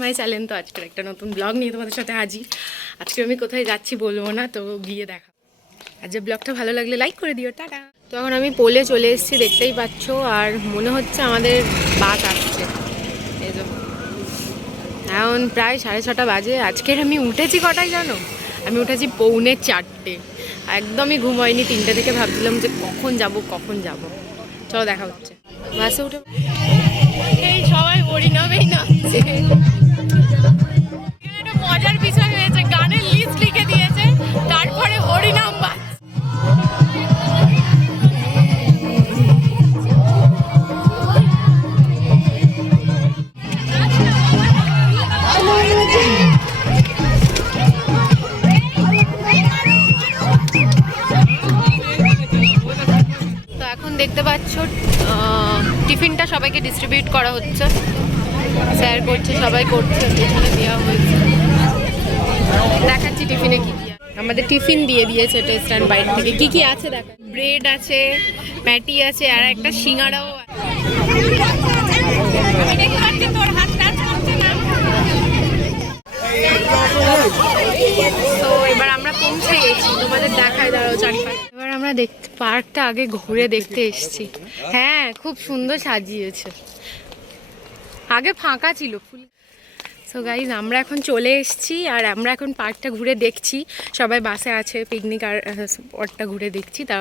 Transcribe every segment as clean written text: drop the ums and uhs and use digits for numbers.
My channel. তো আজকের একটা নতুন ব্লগ নিয়ে তোমাদের সাথে হাজির। আজকে আমি কোথায় যাচ্ছি বলবো না, তো গিয়ে দেখা। আর যে ব্লগটা ভালো লাগলে লাইক করে দিও, টাটা। তো এখন আমি পোলে চলে এসেছি, দেখতেই পাচ্ছ। আর মনে হচ্ছে আমাদের বাস আসছে। এই যে এখন প্রায় 6:30 বাজে। আজকের আমি উঠেছি কটায় জানো? আমি উঠেছি 3:45। একদমই ঘুম হয়নি। 3টে থেকে ভাবছিলাম যে কখন যাব। চলো দেখা হচ্ছে। বাসে উঠে এই সবাই হরিনামেই নাচছে। একটা মজার বিষয় হয়েছে, গানের লিস্ট লিখে দিয়েছে, তারপরে হরিনাম বাজছে। তো এখন দেখতে পাচ্ছ টিফিনটা সবাইকে ডিস্ট্রিবিউট করা হচ্ছে। স্যার করছে, সবাই করছে, পেছনে দেওয়া হয়েছে। দেখাচ্ছি টিফিনে কি কি। আমাদের টিফিন দিয়ে দিয়েছে টেস্ট অ্যান্ড বাইট থেকে। কি কি আছে দেখা, ব্রেড আছে, প্যাটি আছে, আর একটা সিঙ্গাড়াও আছে। তো এবার আমরা পৌঁছে গেছি, তোমাদের দেখায় দাঁড়াও চারিপাশে। এবার আমরা পার্কটা আগে ঘুরে দেখতে এসেছি। হ্যাঁ, খুব সুন্দর সাজিয়েছে। আগে ফাঁকা ছিল ফুল। সো গাইজ, আমরা এখন চলে এসেছি আর আমরা এখন পার্কটা ঘুরে দেখছি। সবাই বাসে আছে, পিকনিক আর স্পটটা ঘুরে দেখছি। তা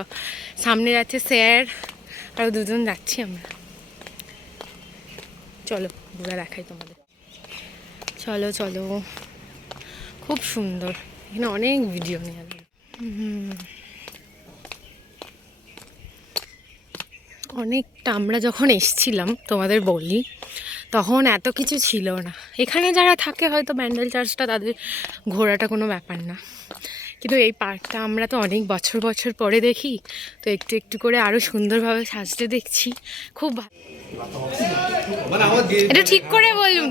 সামনে যাচ্ছে স্যার, আরও দুজন যাচ্ছি আমরা। চলো ঘুরে দেখাই তোমাদের। চলো চলো, খুব সুন্দর। এখানে অনেক ভিডিও নেওয়া যাবে। অনেকটা আমরা যখন এসছিলাম তোমাদের বলি, তখন এত কিছু ছিল না। এখানে যারা থাকে হয়তো ব্যান্ডেল চার্চটা তাদের ঘোরাটা কোনো ব্যাপার না, কিন্তু এই পার্কটা আমরা তো অনেক বছর পরে দেখি। তো একটু একটু করে আরও সুন্দরভাবে সাজতে দেখছি। খুব ভালো। এটা ঠিক করে বলুন।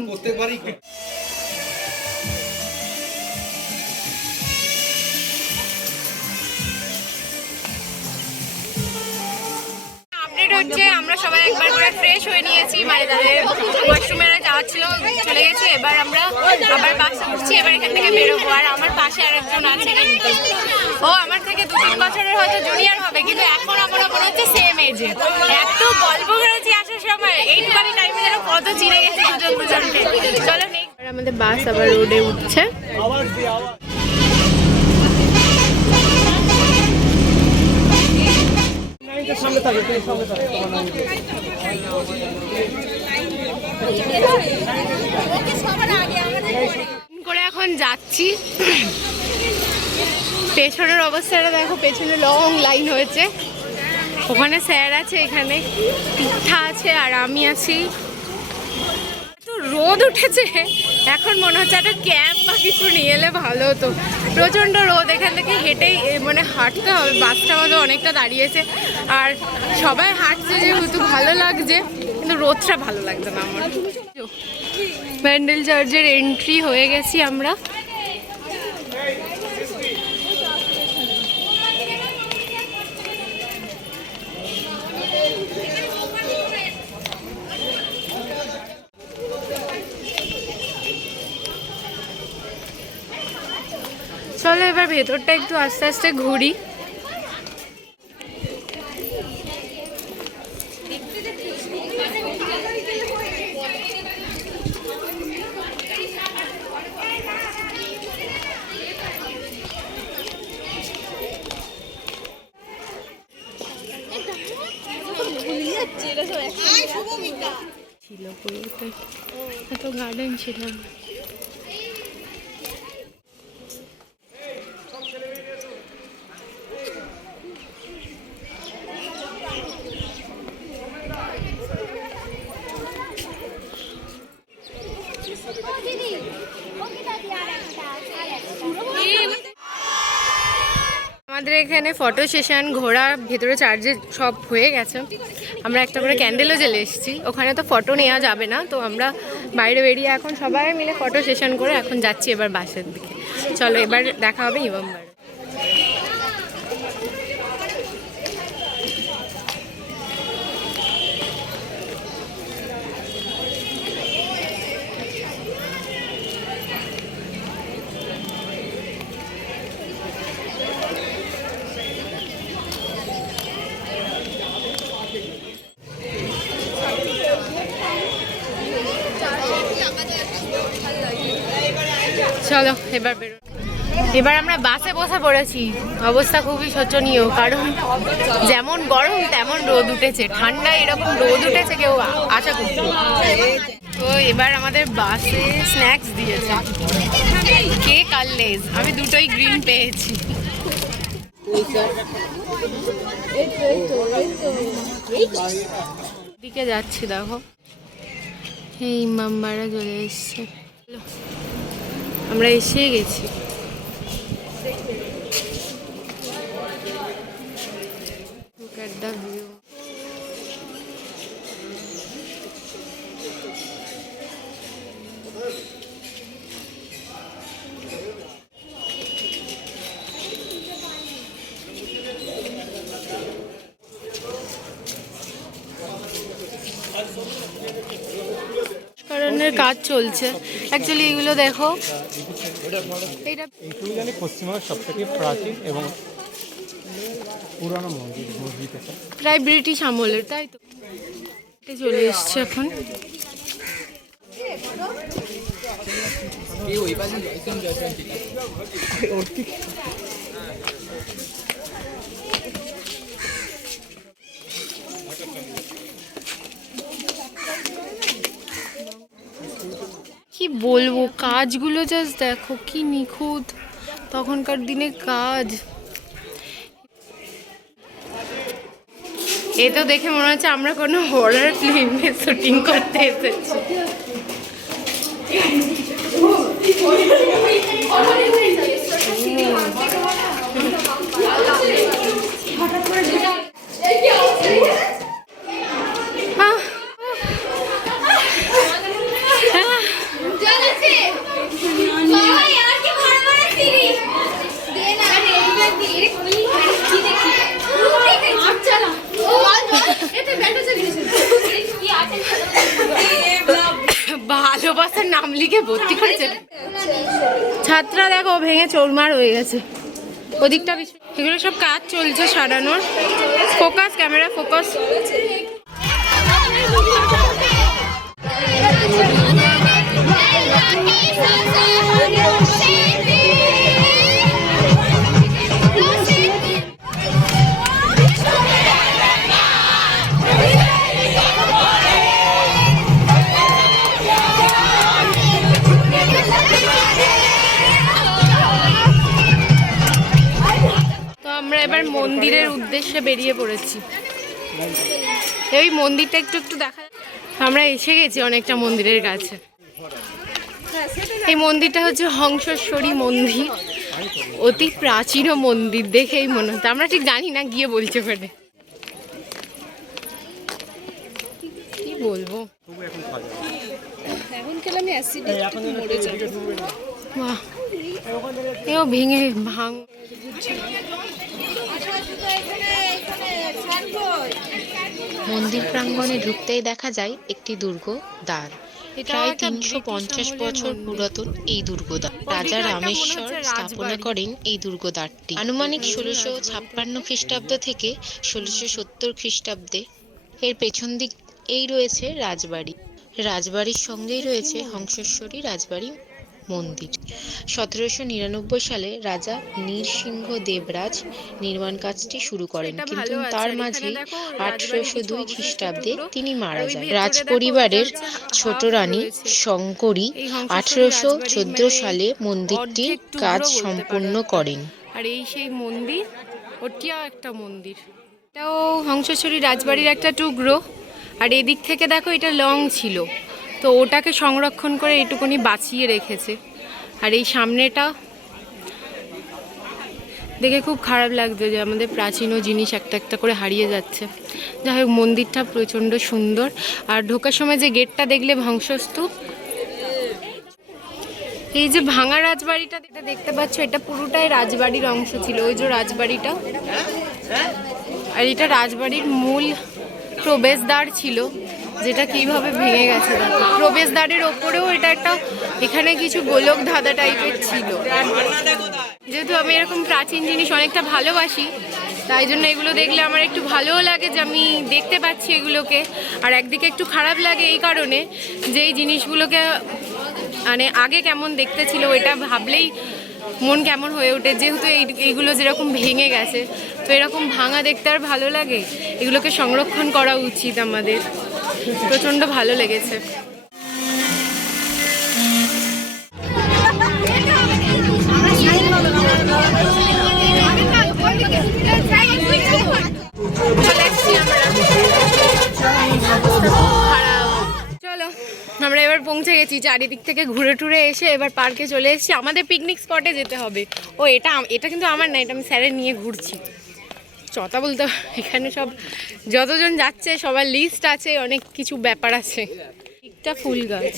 হচ্ছে আমরা সবাই একবার করে ফ্রেশ হয়ে নিয়েছি, মানে তাদের ওয়াশরুমে যাওয়া ছিল, চলে গেছে। এবার আমরা আবার বাসে উঠছি, এবার এখান থেকে বেরোবো। আর আমার পাশে আরেকজন আছে, কিন্তু ও আমার থেকে 2-3 বছরের হয়তো জুনিয়র হবে, কিন্তু এখন আমরা মনে হচ্ছে সেম এজে। এত গল্প করেছি আসার সময়, এইটুখানি টাইমে যেন কত চিনে গেছে দুজনকে। চলো নেক্সট। আমাদের বাস আবার রোডে উঠছে। করে এখন যাচ্ছি। পেছনের অবস্থাটা দেখো, পেছনে লং লাইন হয়েছে। ওখানে স্যার আছে, এখানে পিঠা আছে, আর আমি আছি। রোদ উঠেছে, এখন মনে হচ্ছে একটা ক্যাম্প বা কিছু নিয়ে এলে ভালো হতো। প্রচণ্ড রোদ, এখান থেকে হেঁটেই মানে হাঁটতে হবে। বাসটা আমাদের অনেকটা দাঁড়িয়েছে, আর সবাই হাঁটছে যেহেতু ভালো লাগছে, কিন্তু রোদটা ভালো লাগছে না আমার। ব্যান্ডেল চার্চের এন্ট্রি হয়ে গেছি আমরা। চলো এবার ভেতরটা একটু আস্তে আস্তে ঘুরি। ছিল এত গার্ডেন ছিল। আমাদের এখানে ফটো সেশন, ঘোরা, ভেতরে চার্জে সব হয়ে গেছে। আমরা একটা করে ক্যান্ডেলও জ্বেলে এসেছি। ওখানে তো ফটো নেওয়া যাবে না, তো আমরা বাইরে বেরিয়ে এখন সবাই মিলে ফটো সেশন করে এখন যাচ্ছি এবার বাসের দিকে। চলো এবার দেখা হবে ইমামবাড়ি। চলো এবার বেরো। এবার আমরা বাসে বসে পড়েছি। অবস্থা খুবই শোচনীয়, কারণ যেমন গরম তেমন রোদ উঠেছে। ঠান্ডায় এরকম রোদ উঠেছে কেউ আশা করছে। তো এবার আমাদের বাসে স্ন্যাক্স দিয়েছে, কেক আর লেজ। আমি দুটোই গ্রিন পেয়েছি। দিকে যাচ্ছি, দেখো এই মাম্মারা চলে এসছে। আমরা এসে গেছি। Look at the view. কাজ চলছে অ্যাকচুয়ালি। এগুলো দেখো, এটা পশ্চিমবঙ্গের সবথেকে প্রাচীন এবং পুরানো মন্দির, প্রায় ব্রিটিশ আমলের, তাই তো। চলে এসছে এখন। কি বলবো, কাজগুলো জাস্ট দেখো কি নিখুঁত, তখনকার দিনে কাজ। এ তো দেখে মনে হচ্ছে আমরা কোনো হরর ফিল্মে শুটিং করতে এসেছি। ভালোবাসার নাম লিখে ভর্তি করেছে। ছাত্রা দেখো ভেঙে চোরমার হয়ে গেছে। ওদিকটা এগুলো সব কাজ চলছে সারানোর। Focus, camera focus. এবার মন্দিরের উদ্দেশ্যে বেরিয়ে পড়েছি। এই মন্দিরটা একটু একটু দেখা, আমরা এসে গেছি অনেকটা মন্দিরের কাছে। এই মন্দিরটা হচ্ছে হংসেশ্বরী মন্দির, অতি প্রাচীন মন্দির দেখেই মনে হতো। আমরা ঠিক জানি না, গিয়ে বলছে ফেটে কি বলবো। বাহ, এও ভেঙে ভাঙ। মন্দির প্রাঙ্গণে ঢুকতেই দেখা যায় একটি দুর্গ দ্বার। প্রায় 350 বছর পুরাতন এই দুর্গদ্বার রাজা রামেশ্বর স্থাপনা করেন এই দুর্গদ্বারটি আনুমানিক 1656 খ্রিস্টাব্দ থেকে 1670 খ্রিস্টাব্দে। এর পেছন দিক এই রয়েছে রাজবাড়ি। রাজবাড়ির সঙ্গেই রয়েছে হংসেশ্বরী রাজবাড়ি মন্দির। 1799 সালে রাজা নৃসিংহ দেবরাজ নির্মাণ কাজটি শুরু করেন, কিন্তু তার মাঝে 1802 খ্রিস্টাব্দে তিনি মারা যান। রাজ পরিবারের ছোট রানী শঙ্করী 1814 সালে মন্দিরটির কাজ সম্পূর্ণ করেন। আর এই সেই মন্দির, ওটিও একটা মন্দির। এটাও হংসেশ্বরী রাজবাড়ির একটা টুকরো। আর এদিক থেকে দেখো, এটা লং ছিল, তো ওটাকে সংরক্ষণ করে এটুকুনি বাঁচিয়ে রেখেছে। আর এই সামনেটা দেখে খুব খারাপ লাগছে যে আমাদের প্রাচীন জিনিস একটা একটা করে হারিয়ে যাচ্ছে। যাই হোক, মন্দিরটা প্রচণ্ড সুন্দর। আর ঢোকার সময় যে গেটটা দেখলে ধ্বংসস্তূপ, এই যে ভাঙা রাজবাড়িটা দেখতে পাচ্ছ, এটা পুরোটাই রাজবাড়ির অংশ ছিল। ওই যে রাজবাড়িটা, আর এটা রাজবাড়ির মূল প্রবেশদ্বার ছিল, যেটা কিভাবে ভেঙে গেছে। প্রবেশদ্বারের ওপরেও এটা একটা, এখানে কিছু গোলক ধাঁধা টাইপের ছিল। যেহেতু আমি এরকম প্রাচীন জিনিস অনেকটা ভালোবাসি, তাই জন্য এগুলো দেখলে আমার একটু ভালোও লাগে যে আমি দেখতে পাচ্ছি এগুলোকে। আর একদিকে একটু খারাপ লাগে এই কারণে যে এই জিনিসগুলোকে মানে আগে কেমন দেখতে ছিল এটা ভাবলেই মন কেমন হয়ে ওঠে, যেহেতু এইগুলো যেরকম ভেঙে গেছে, তো এরকম ভাঙা দেখতে আর ভালো লাগে। এগুলোকে সংরক্ষণ করা উচিত আমাদের। প্রচণ্ড ভালো লেগেছে। চলো আমরা এবার পৌঁছে গেছি, চারিদিক থেকে ঘুরে টুরে এসে এবার পার্কে চলে এসেছি। আমাদের পিকনিক স্পটে যেতে হবে। ও এটা কিন্তু আমার না, এটা আমি স্যারের নিয়ে ঘুরছি। কথা বলতে এখানে সব যতজন যাচ্ছে সবার লিস্ট আছে, অনেক কিছু ব্যাপার আছে। একটা ফুল গাছ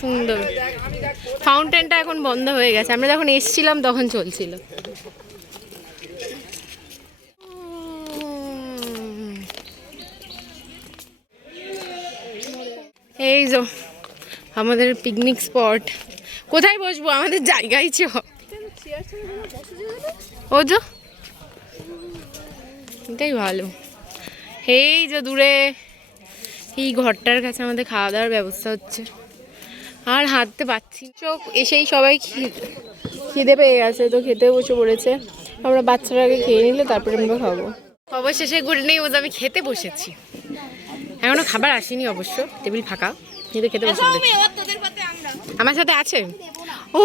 সুন্দর। ফাউন্টেনটা এখন বন্ধ হয়ে গেছে, আমরা যখন এসেছিলাম তখন চলছিল। এই যে আমাদের পিকনিক স্পট। কোথায় বসবো? আমাদের জায়গায় চ। ও যে এটাই ভালো। এই যে দূরে এই ঘরটার কাছে আমাদের খাওয়া দাওয়ার ব্যবস্থা হচ্ছে। আর হাঁটতে পারছি, চোখ এসেই সবাই খিদে পেয়ে গেছে, তো খেতে বসে পড়েছে। আমরা বাচ্চারা আগে খেয়ে নিলে তারপরে আমরা খাবো। অবশেষে গুড নিউজ, আমি খেতে বসেছি। এখনো খাবার আসেনি অবশ্য, টেবিল ফাঁকা, কিন্তু খেতে বসে পড়েছি। আমার সাথে আছে ও,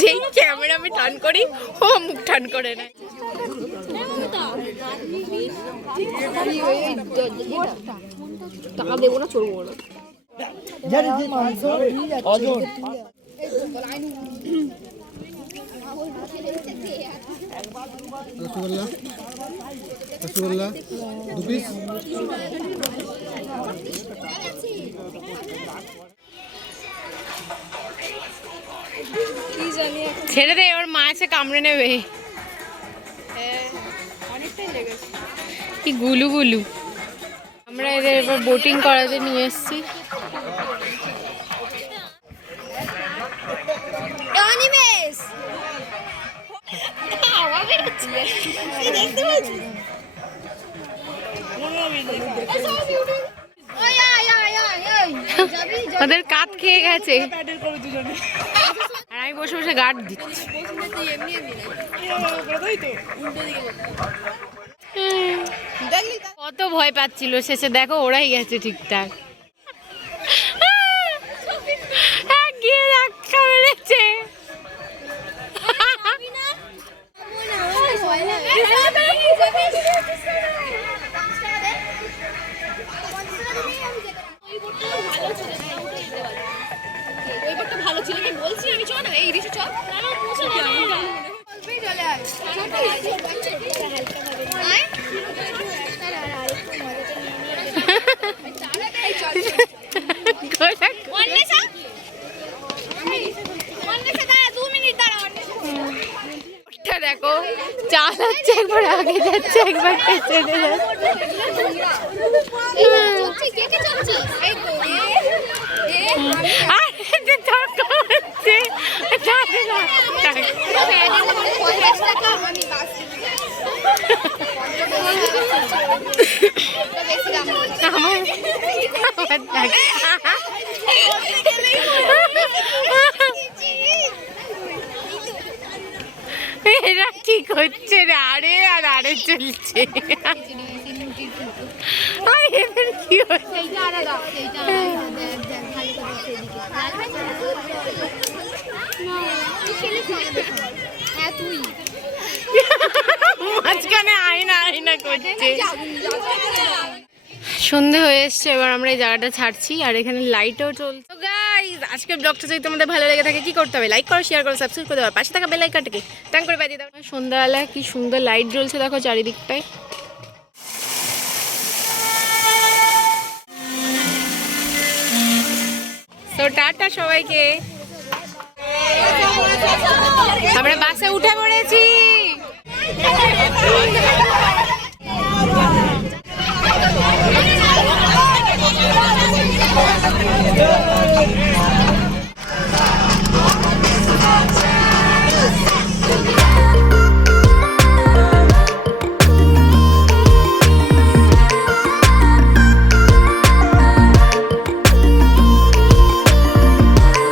যেই ক্যামেরা আমি টান করি ও মুখ টান করে না। টাকা দেবো না, চলবো না। রসগোল্লা রসগোল্লা 2 পিস। ছেড়ে দে, ওর মা এসে কামড়ে নেবে। কি গুলু গুলু। আমরা এদের এবার বোটিং করাতে নিয়ে এসেছি। ওদের কাত খেয়ে গেছে আর আমি বসে বসে গার্ড দিচ্ছি। কত ভয় পাচ্ছিল, শেষে দেখো ওরাই গেছে ঠিকঠাক। গিয়ে ধাক্কা মেরেছে। ভালো ছিল কি বলছি আমি, চল না এই রিসে চল। দেখো চালাচ্ছে, একবার আগে যাচ্ছে একবার পেছনে এরা কি করছে রে? আরে আর আরে চলছে। এদের কি হচ্ছে? মাঝখানে আয়না আয়না করছে। সন্ধে হয়ে এসছে, এবার আমরা এই জায়গাটা ছাড়ছি আর এখানে লাইটও চলছে। তো গাইস আজকের ব্লগটা যদি তোমাদের ভালো লেগে থাকে কি করতে হবে? লাইক করো, শেয়ার করো, সাবস্ক্রাইব করে দাও, পাশে থাকা বেল আইকনটাকে টান করে বাজিয়ে দাও। সন্ধ্যাবেলায় কি সুন্দর লাইট জ্বলছে দেখো চারিদিকটায়। তো টাটা সবাইকে, আমরা বাসে উঠে পড়েছি।